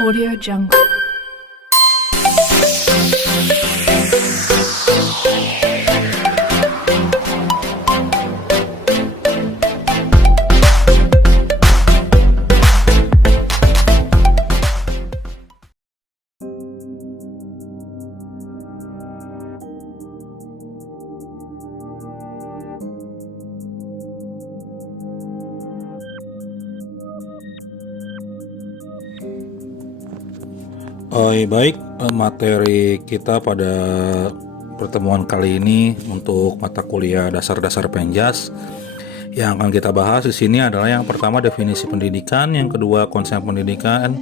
Audio Jungle. Baik, materi kita pada pertemuan kali ini untuk mata kuliah dasar-dasar Penjas yang akan kita bahas di sini adalah yang pertama definisi pendidikan, yang kedua konsep pendidikan,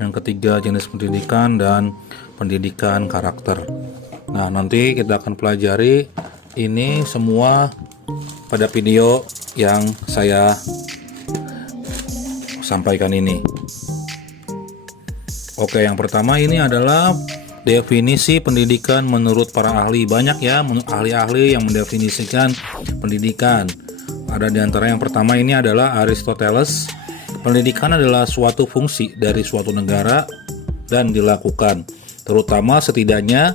yang ketiga jenis pendidikan, dan pendidikan karakter. Nah, nanti kita akan pelajari ini semua pada video yang saya sampaikan ini. Oke, yang pertama ini adalah definisi pendidikan menurut para ahli. Banyak ya ahli-ahli yang mendefinisikan pendidikan. Ada di antara yang pertama ini adalah Aristoteles. Pendidikan adalah suatu fungsi dari suatu negara dan dilakukan, terutama setidaknya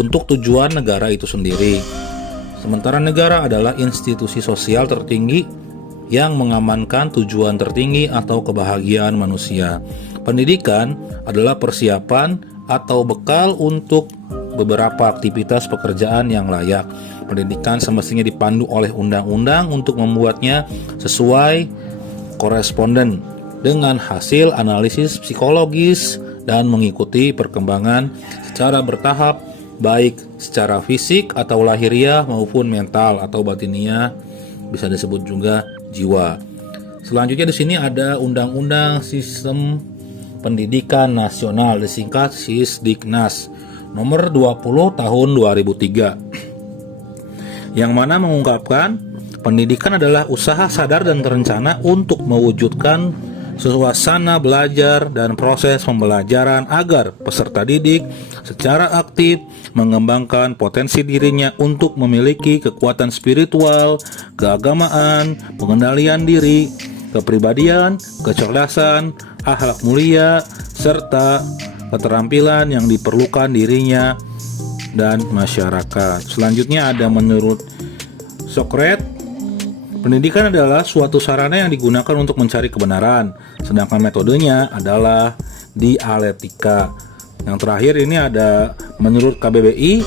untuk tujuan negara itu sendiri. Sementara negara adalah institusi sosial tertinggi yang mengamankan tujuan tertinggi atau kebahagiaan manusia. Pendidikan adalah persiapan atau bekal untuk beberapa aktivitas pekerjaan yang layak. Pendidikan semestinya dipandu oleh undang-undang untuk membuatnya sesuai koresponden dengan hasil analisis psikologis dan mengikuti perkembangan secara bertahap, baik secara fisik atau lahiriah maupun mental atau batiniah, bisa disebut juga jiwa. Selanjutnya di sini ada Undang-Undang Sistem Pendidikan Nasional, disingkat Sisdiknas nomor 20 tahun 2003, yang mana mengungkapkan pendidikan adalah usaha sadar dan terencana untuk mewujudkan suasana belajar dan proses pembelajaran agar peserta didik secara aktif mengembangkan potensi dirinya untuk memiliki kekuatan spiritual, keagamaan, pengendalian diri, kepribadian, kecerdasan, akhlak mulia, serta keterampilan yang diperlukan dirinya dan masyarakat. Selanjutnya ada menurut Socrates, pendidikan adalah suatu sarana yang digunakan untuk mencari kebenaran, sedangkan metodenya adalah dialektika. Yang terakhir ini ada menurut KBBI.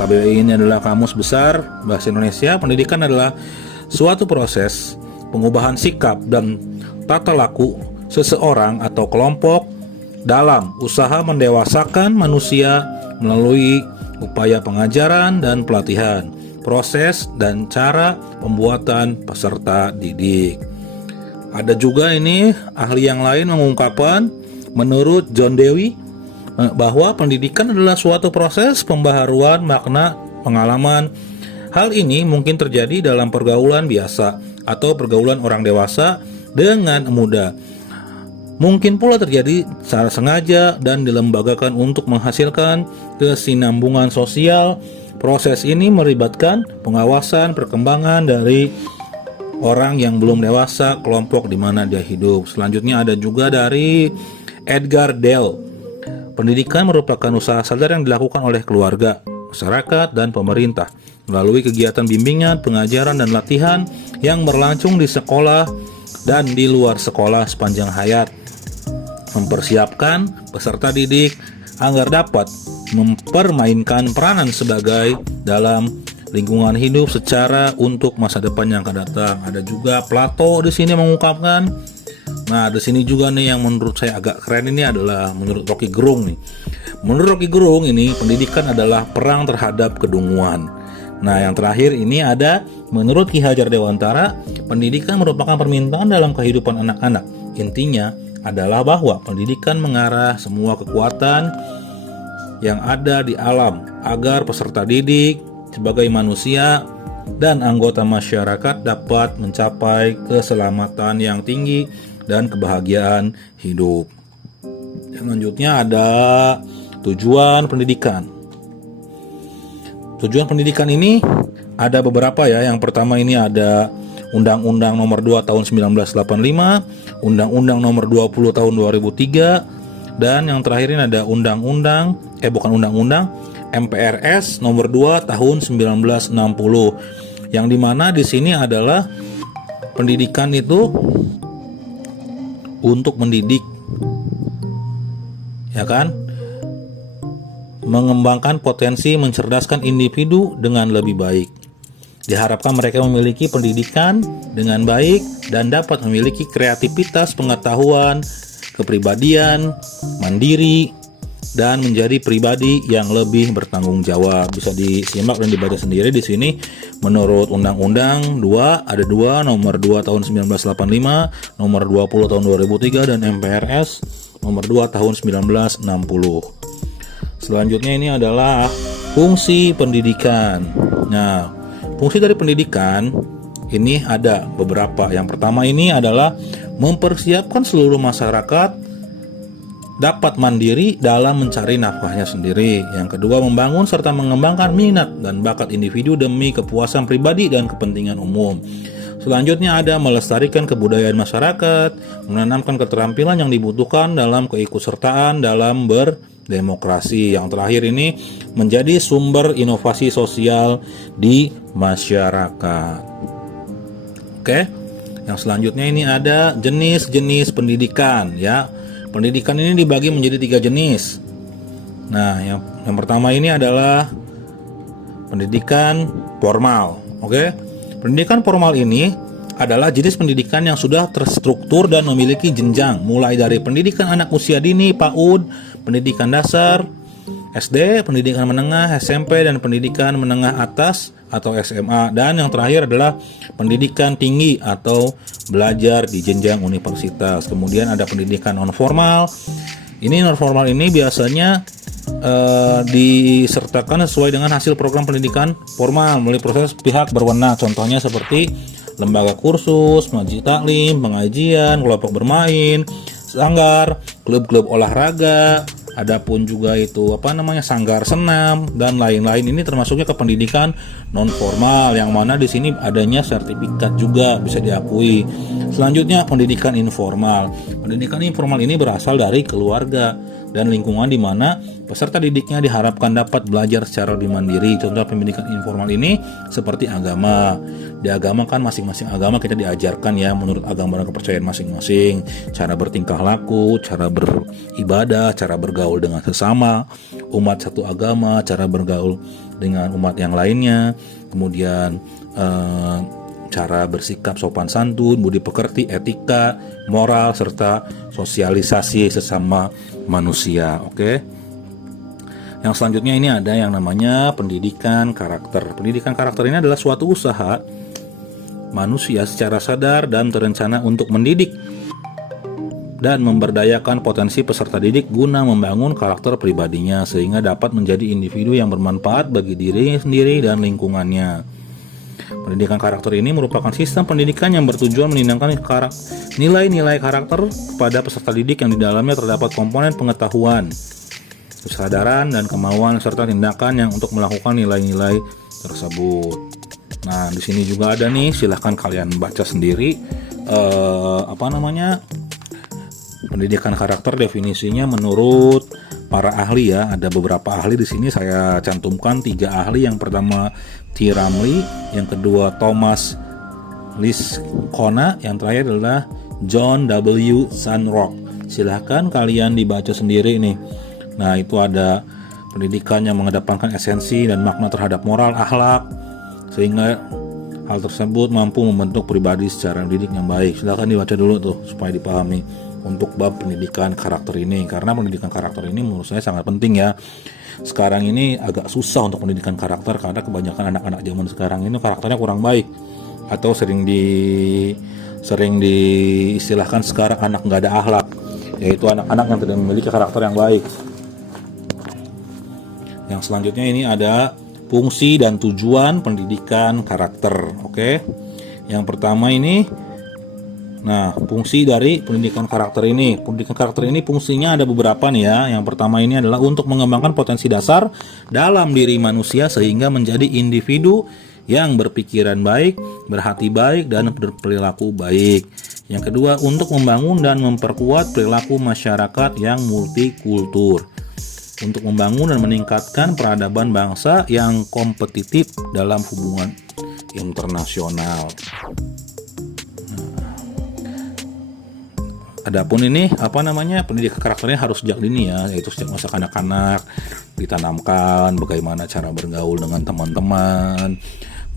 KBBI ini adalah Kamus Besar Bahasa Indonesia. Pendidikan adalah suatu proses pengubahan sikap dan tata laku seseorang atau kelompok dalam usaha mendewasakan manusia melalui upaya pengajaran dan pelatihan, proses dan cara pembuatan peserta didik. Ada juga ini ahli yang lain mengungkapkan menurut John Dewey bahwa pendidikan adalah suatu proses pembaharuan makna pengalaman. Hal ini mungkin terjadi dalam pergaulan biasa atau pergaulan orang dewasa dengan muda. Mungkin pula terjadi secara sengaja dan dilembagakan untuk menghasilkan kesinambungan sosial. Proses ini melibatkan pengawasan perkembangan dari orang yang belum dewasa, kelompok di mana dia hidup. Selanjutnya ada juga dari Edgar Dale. Pendidikan merupakan usaha sadar yang dilakukan oleh keluarga, masyarakat, dan pemerintah melalui kegiatan bimbingan, pengajaran, dan latihan yang berlangsung di sekolah dan di luar sekolah sepanjang hayat, mempersiapkan peserta didik agar dapat mempermainkan peranan sebagai dalam lingkungan hidup secara untuk masa depan yang akan datang. Ada juga Plato di sini mengungkapkan. Nah, di sini juga nih yang menurut saya agak keren ini adalah menurut Rocky Gerung nih. Menurut Rocky Gerung ini pendidikan adalah perang terhadap kedunguan. Nah, yang terakhir ini ada menurut Ki Hajar Dewantara, pendidikan merupakan permintaan dalam kehidupan anak-anak. Intinya adalah bahwa pendidikan mengarah semua kekuatan yang ada di alam agar peserta didik sebagai manusia dan anggota masyarakat dapat mencapai keselamatan yang tinggi dan kebahagiaan hidup. Selanjutnya ada tujuan pendidikan. Tujuan pendidikan ini ada beberapa ya. Yang pertama ini ada Undang-Undang Nomor 2 Tahun 1985, Undang-Undang Nomor 20 Tahun 2003, Dan yang terakhir ini ada MPRS nomor 2 tahun 1960. Yang dimana di sini adalah pendidikan itu untuk mendidik, ya kan? Mengembangkan potensi mencerdaskan individu dengan lebih baik. Diharapkan mereka memiliki pendidikan dengan baik dan dapat memiliki kreativitas, pengetahuan, kepribadian, mandiri, dan menjadi pribadi yang lebih bertanggung jawab. Bisa disimak dan dibaca sendiri di sini. Menurut Undang-Undang 2 ada 2, nomor 2 tahun 1985, nomor 20 tahun 2003, dan MPRS nomor 2 tahun 1960. Selanjutnya ini adalah fungsi pendidikan. Nah, fungsi dari pendidikan ini ada beberapa. Yang pertama ini adalah mempersiapkan seluruh masyarakat dapat mandiri dalam mencari nafkahnya sendiri. Yang kedua, membangun serta mengembangkan minat dan bakat individu demi kepuasan pribadi dan kepentingan umum. Selanjutnya ada melestarikan kebudayaan masyarakat, menanamkan keterampilan yang dibutuhkan dalam keikutsertaan dalam berdemokrasi. Yang terakhir ini menjadi sumber inovasi sosial di masyarakat. Oke. Yang selanjutnya ini ada jenis-jenis pendidikan, ya. Pendidikan ini dibagi menjadi 3 jenis. Nah, yang pertama ini adalah pendidikan formal. Oke. Pendidikan formal ini adalah jenis pendidikan yang sudah terstruktur dan memiliki jenjang, mulai dari pendidikan anak usia dini, PAUD, pendidikan dasar, SD, pendidikan menengah, SMP, dan pendidikan menengah atas atau SMA. Dan yang terakhir adalah pendidikan tinggi atau belajar di jenjang universitas. Kemudian ada pendidikan non formal. Ini non formal ini biasanya disertakan sesuai dengan hasil program pendidikan formal melalui proses pihak berwenang. Contohnya seperti lembaga kursus, majelis taklim, pengajian, kelompok bermain, sanggar, klub-klub olahraga. Adapun juga itu sanggar senam dan lain-lain. Ini termasuknya ke pendidikan non formal, yang mana di sini adanya sertifikat juga bisa diakui. Selanjutnya pendidikan informal. Pendidikan informal ini berasal dari keluarga dan lingkungan di mana peserta didiknya diharapkan dapat belajar secara lebih mandiri. Contoh pendidikan informal ini seperti agama. Di agama kan masing-masing agama kita diajarkan ya menurut agama dan kepercayaan masing-masing, cara bertingkah laku, cara beribadah, cara bergaul dengan sesama umat satu agama, cara bergaul dengan umat yang lainnya, kemudian cara bersikap sopan santun, budi pekerti, etika, moral, serta sosialisasi sesama manusia. Oke. Yang selanjutnya ini ada yang namanya pendidikan karakter. Pendidikan karakter ini adalah suatu usaha manusia secara sadar dan terencana untuk mendidik dan memberdayakan potensi peserta didik guna membangun karakter pribadinya sehingga dapat menjadi individu yang bermanfaat bagi dirinya sendiri dan lingkungannya. Pendidikan karakter ini merupakan sistem pendidikan yang bertujuan meningkatkan nilai-nilai karakter pada peserta didik yang di dalamnya terdapat komponen pengetahuan, kesadaran, dan kemauan serta tindakan yang untuk melakukan nilai-nilai tersebut. Nah, di sini juga ada nih, silahkan kalian baca sendiri pendidikan karakter definisinya menurut para ahli ya. Ada beberapa ahli di sini saya cantumkan 3 ahli. Yang pertama T. Ramlee, yang kedua Thomas Liskona, yang terakhir adalah John W. Sunrock. Silahkan kalian dibaca sendiri nih. Nah, itu ada pendidikan yang mengedepankan esensi dan makna terhadap moral, akhlak, sehingga hal tersebut mampu membentuk pribadi secara didik yang baik. Silahkan dibaca dulu tuh supaya dipahami untuk bab pendidikan karakter ini, karena pendidikan karakter ini menurut saya sangat penting ya. Sekarang ini agak susah untuk pendidikan karakter karena kebanyakan anak-anak zaman sekarang ini karakternya kurang baik, atau sering diistilahkan sekarang anak nggak ada akhlak, yaitu anak-anak yang tidak memiliki karakter yang baik. Yang selanjutnya ini ada fungsi dan tujuan pendidikan karakter. Oke. Yang pertama ini, fungsi dari pendidikan karakter ini. Pendidikan karakter ini fungsinya ada beberapa nih ya. Yang pertama ini adalah untuk mengembangkan potensi dasar dalam diri manusia sehingga menjadi individu yang berpikiran baik, berhati baik, dan berperilaku baik. Yang kedua, untuk membangun dan memperkuat perilaku masyarakat yang multikultur, untuk membangun dan meningkatkan peradaban bangsa yang kompetitif dalam hubungan internasional. Adapun ini pendidikan karakternya harus sejak dini ya, yaitu sejak masa kanak-kanak ditanamkan bagaimana cara bergaul dengan teman-teman,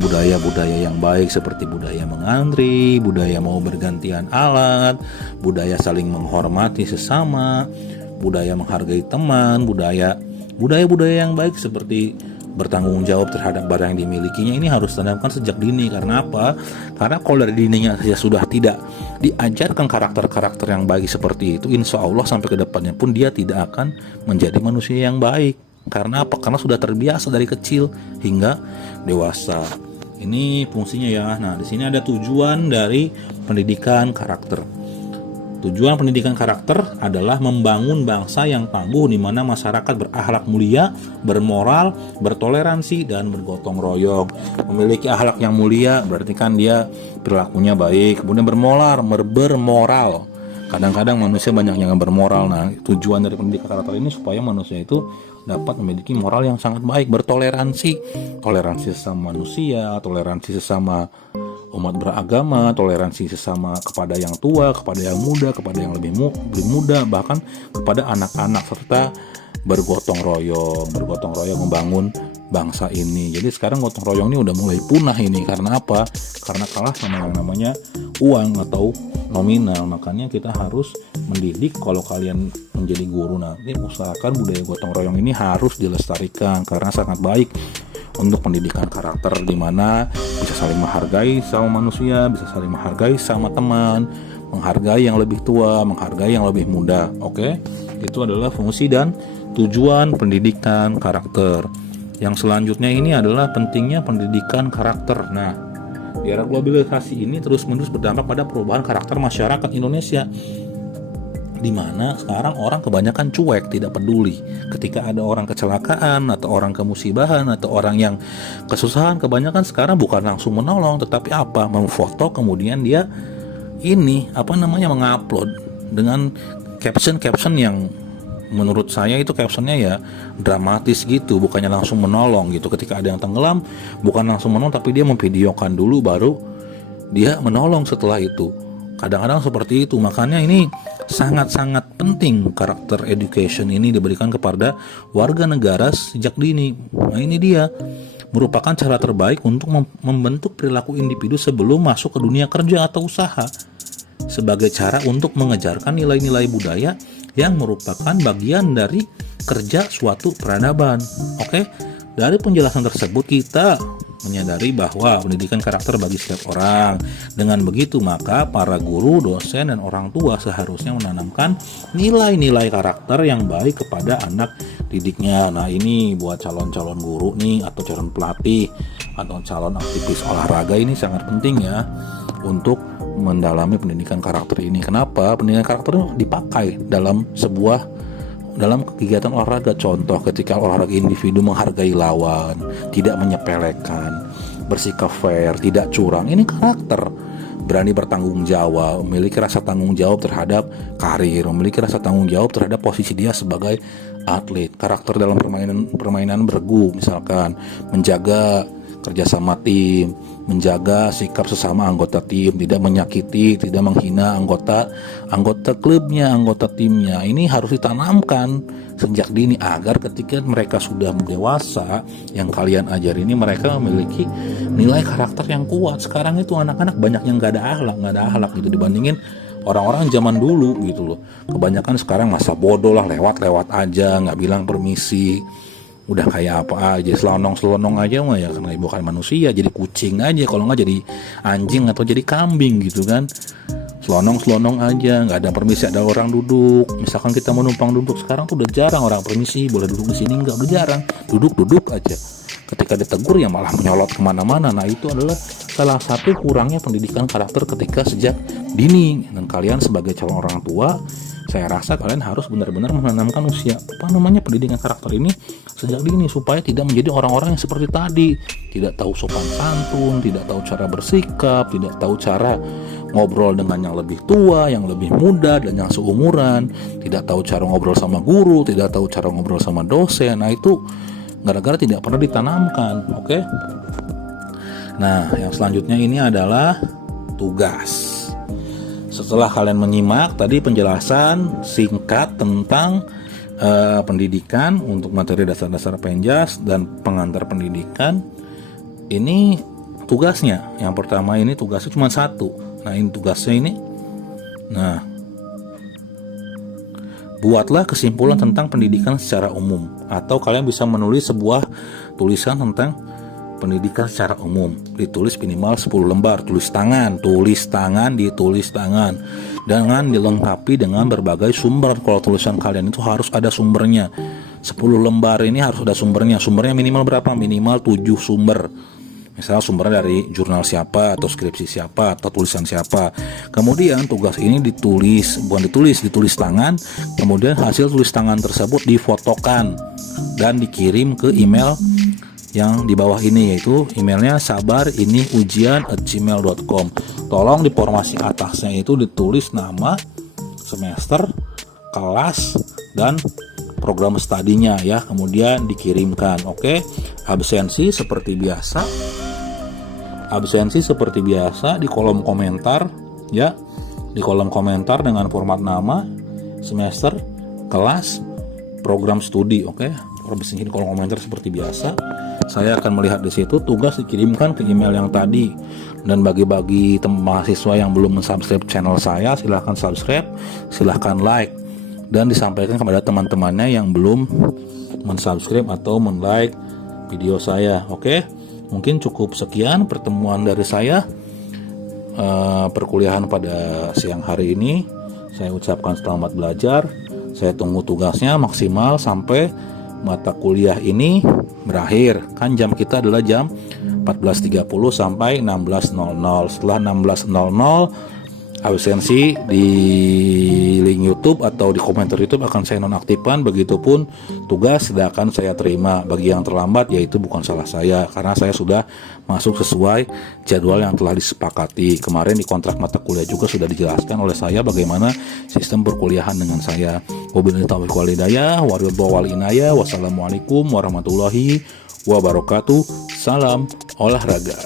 budaya-budaya yang baik seperti budaya mengantri, budaya mau bergantian alat, budaya saling menghormati sesama, budaya menghargai teman, budaya-budaya yang baik seperti bertanggung jawab terhadap barang yang dimilikinya. Ini harus ditanamkan sejak dini. Karena apa? Karena kalau dari dininya saja sudah tidak diajarkan karakter-karakter yang baik seperti itu, insya Allah sampai ke depannya pun dia tidak akan menjadi manusia yang baik. Karena apa? Karena sudah terbiasa dari kecil hingga dewasa. Ini fungsinya ya. Nah, di sini ada tujuan dari pendidikan karakter. Tujuan pendidikan karakter adalah membangun bangsa yang tangguh di mana masyarakat berakhlak mulia, bermoral, bertoleransi, dan bergotong royong. Memiliki akhlak yang mulia berarti kan dia perilakunya baik, kemudian bermoral. Kadang-kadang manusia banyak yang bermoral. Nah, tujuan dari pendidikan karakter ini supaya manusia itu dapat memiliki moral yang sangat baik, bertoleransi, toleransi sesama manusia, toleransi sesama umat beragama, toleransi sesama kepada yang tua, kepada yang muda, kepada yang lebih muda, bahkan kepada anak-anak, serta bergotong royong membangun bangsa ini. Jadi sekarang gotong royong ini udah mulai punah ini. Karena apa? Karena kalah sama yang namanya uang atau nominal. Makanya kita harus mendidik. Kalau kalian menjadi guru nanti, usahakan budaya gotong royong ini harus dilestarikan karena sangat baik untuk pendidikan karakter, di mana bisa saling menghargai sama manusia, bisa saling menghargai sama teman, menghargai yang lebih tua, menghargai yang lebih muda. Oke? Itu adalah fungsi dan tujuan pendidikan karakter. Yang selanjutnya ini adalah pentingnya pendidikan karakter. Nah, di era globalisasi ini terus-menerus berdampak pada perubahan karakter masyarakat Indonesia, di mana sekarang orang kebanyakan cuek, tidak peduli. Ketika ada orang kecelakaan atau orang kemusibahan atau orang yang kesusahan, kebanyakan sekarang bukan langsung menolong, tetapi memfoto, kemudian dia mengupload dengan caption yang menurut saya itu captionnya ya dramatis gitu, bukannya langsung menolong gitu. Ketika ada yang tenggelam, bukan langsung menolong, tapi dia memvideokan dulu baru dia menolong setelah itu. Kadang-kadang seperti itu. Makanya ini sangat-sangat penting karakter education ini diberikan kepada warga negara sejak dini. Nah, ini dia merupakan cara terbaik untuk membentuk perilaku individu sebelum masuk ke dunia kerja atau usaha, sebagai cara untuk mengejarkan nilai-nilai budaya yang merupakan bagian dari kerja suatu peradaban. Oke, dari penjelasan tersebut kita menyadari bahwa pendidikan karakter bagi setiap orang. Dengan begitu maka para guru, dosen, dan orang tua seharusnya menanamkan nilai-nilai karakter yang baik kepada anak didiknya. Nah, ini buat calon-calon guru nih, atau calon pelatih, atau calon aktivis olahraga, ini sangat penting ya untuk mendalami pendidikan karakter ini. Kenapa? Pendidikan karakter dipakai dalam kegiatan olahraga. Contoh, ketika olahraga individu menghargai lawan, tidak menyepelekan, bersikap fair, tidak curang. Ini karakter. Berani bertanggung jawab, memiliki rasa tanggung jawab terhadap karir, memiliki rasa tanggung jawab terhadap posisi dia sebagai atlet. Karakter dalam permainan bergu, misalkan menjaga kerjasama tim, menjaga sikap sesama anggota tim, tidak menyakiti, tidak menghina anggota klubnya, anggota timnya. Ini harus ditanamkan sejak dini agar ketika mereka sudah dewasa, yang kalian ajar ini, mereka memiliki nilai karakter yang kuat. Sekarang itu anak-anak banyak yang nggak ada akhlak gitu dibandingin orang-orang zaman dulu gitu loh. Kebanyakan sekarang masa bodoh lah, lewat aja, nggak bilang permisi. Udah kayak apa aja, selonong aja mah ya, karena bukan manusia, jadi kucing aja, kalau nggak jadi anjing atau jadi kambing gitu kan. Selonong aja, nggak ada permisi, ada orang duduk. Misalkan kita mau numpang duduk, sekarang tuh udah jarang orang permisi, boleh duduk di sini nggak, udah jarang, duduk aja. Ketika ditegur ya malah menyolot kemana-mana. Nah, itu adalah salah satu kurangnya pendidikan karakter ketika sejak dini. Dan kalian sebagai calon orang tua, saya rasa kalian harus benar-benar menanamkan pendidikan karakter ini sejak dini supaya tidak menjadi orang-orang yang seperti tadi, tidak tahu sopan santun, tidak tahu cara bersikap, tidak tahu cara ngobrol dengan yang lebih tua, yang lebih muda, dan yang seumuran, tidak tahu cara ngobrol sama guru, tidak tahu cara ngobrol sama dosen. Nah, itu gara-gara tidak pernah ditanamkan. Oke. Nah, yang selanjutnya ini adalah tugas. Setelah kalian menyimak tadi penjelasan singkat tentang pendidikan untuk materi dasar-dasar Penjas dan pengantar pendidikan, ini tugasnya. Yang pertama ini tugasnya cuma satu. Nah, ini tugasnya ini. Nah, buatlah kesimpulan tentang pendidikan secara umum, atau kalian bisa menulis sebuah tulisan tentang pendidikan secara umum, ditulis minimal 10 lembar, tulis tangan, ditulis tangan, dengan dilengkapi dengan berbagai sumber. Kalau tulisan kalian itu harus ada sumbernya. 10 lembar ini harus ada sumbernya. Sumbernya minimal berapa? Minimal 7 sumber. Misalnya sumbernya dari jurnal siapa, atau skripsi siapa, atau tulisan siapa. Kemudian tugas ini ditulis tangan. Kemudian hasil tulis tangan tersebut difotokan dan dikirim ke email yang di bawah ini, yaitu emailnya sabariniujian@gmail.com. Tolong di formasi atasnya itu ditulis nama, semester, kelas, dan program studinya ya, kemudian dikirimkan. Oke. Absensi seperti biasa di kolom komentar ya, di kolom komentar dengan format nama, semester, kelas, program studi. Oke. Absensi di kolom komentar seperti biasa. Saya akan melihat di situ, tugas dikirimkan ke email yang tadi. Dan bagi mahasiswa yang belum mensubscribe channel saya, silahkan subscribe, silahkan like, dan disampaikan kepada teman-temannya yang belum mensubscribe atau men-like video saya. Oke, mungkin cukup sekian pertemuan dari saya, perkuliahan pada siang hari ini. Saya ucapkan selamat belajar. Saya tunggu tugasnya maksimal sampai mata kuliah ini berakhir. Kan jam kita adalah jam 14.30 sampai 16.00. Setelah 16.00, absensi di link YouTube atau di komentar YouTube akan saya nonaktifkan. Begitupun tugas tidak akan saya terima. Bagi yang terlambat, yaitu bukan salah saya, karena saya sudah masuk sesuai jadwal yang telah disepakati. Kemarin di kontrak mata kuliah juga sudah dijelaskan oleh saya bagaimana sistem perkuliahan dengan saya. Wabillahi taufiq wal hidayah, wassalamualaikum warahmatullahi wabarakatuh. Salam olahraga.